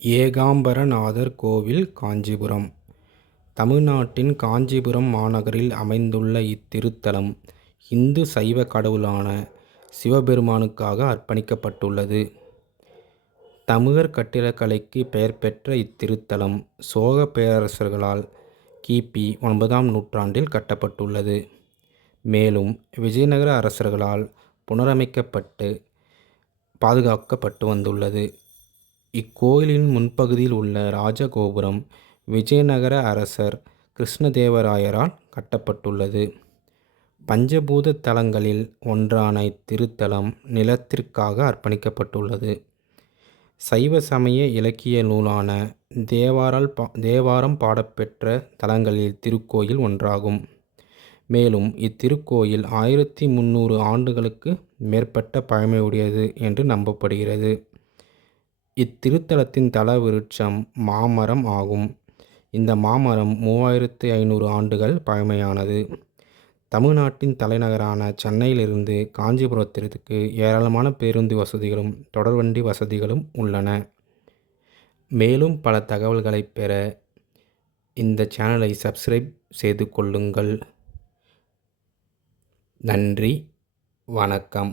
ஏகாம்பரநாதர் கோவில் காஞ்சிபுரம். தமிழ்நாட்டின் காஞ்சிபுரம் மாநகரில் அமைந்துள்ள இத்திருத்தலம் இந்து சைவ கடவுளான சிவபெருமானுக்காக அர்ப்பணிக்கப்பட்டுள்ளது. தமிழர் கட்டிடக்கலைக்கு பெயர் பெற்ற இத்திருத்தலம் சோழ பேரரசர்களால் கிபி 9ஆம் நூற்றாண்டில் கட்டப்பட்டுள்ளது. மேலும் விஜயநகர அரசர்களால் புனரமைக்கப்பட்டு பாதுகாக்கப்பட்டு வந்துள்ளது. இக்கோயிலின் முன்பகுதியில் உள்ள ராஜகோபுரம் விஜயநகர அரசர் கிருஷ்ணதேவராயரால் கட்டப்பட்டுள்ளது. பஞ்சபூத தலங்களில் ஒன்றான இத்திருத்தலம் நிலத்திற்காக அர்ப்பணிக்கப்பட்டுள்ளது. சைவ சமய இலக்கிய நூலான தேவாரம் பாடப்பெற்ற தலங்களில் திருக்கோயில் ஒன்றாகும். மேலும் இத்திருக்கோயில் 1300 ஆண்டுகளுக்கு மேற்பட்ட பழமையுடையது என்று நம்பப்படுகிறது. இத்திருத்தலத்தின் தல விருட்சம் மாமரம் ஆகும். இந்த மாமரம் 3500 ஆண்டுகள் பழமையானது. தமிழ்நாட்டின் தலைநகரான சென்னையிலிருந்து காஞ்சிபுரத்திற்கு ஏராளமான பேருந்து வசதிகளும் தொடர்வண்டி வசதிகளும் உள்ளன. மேலும் பல தகவல்களை பெற இந்த சேனலை சப்ஸ்கிரைப் செய்து கொள்ளுங்கள். நன்றி, வணக்கம்.